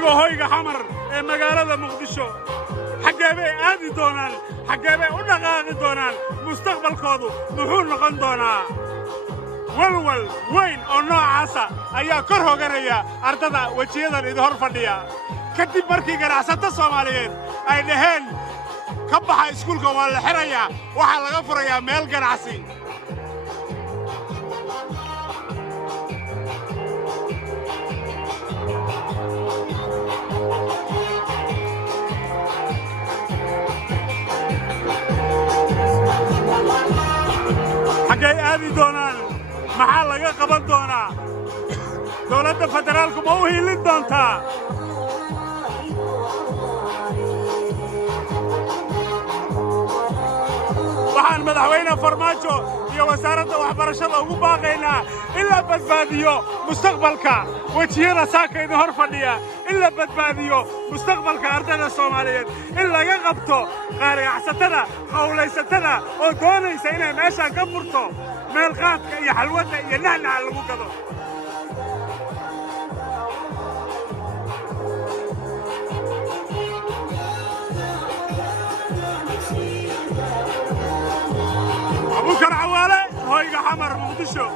adigoo hoyga xamar ee magaalada muqdisho xageebay aadi doonaan xageebay u dhaqaaqi doonaan mustaqbalkoodu muxuu noqon doonaa walwal weyn oo noocaasa ayaa kor hoganaya ardada wejiyadan idin hor fadhiya kadib markii ganacsato Soomaaliyeed ay dhaheen ka baxa iskuulka waa la xirayaa waxaa laga furayaa meel ganacsi xagee aadi doonaan maxaa laga qaban doonaa dowladda federaalku ma u hiilin doontaa waxaan madaxweyne farmaajo iyo wasaaradda waxbarashada ugu baaqaynaa in la badbaadiyo mustaqbalka wejiyada saaka idin hor fadhiya in la badbaadiyo mustaqbalka ardayda Soomaaliyeed in laga qabto qaarigacsatada hawlaysatada oo doonaysa inay meeshaan ka furto meel qaadka iyo xalwada iyo nacnaca lagu gado أبو كرعوالة هاي حمر مقدشو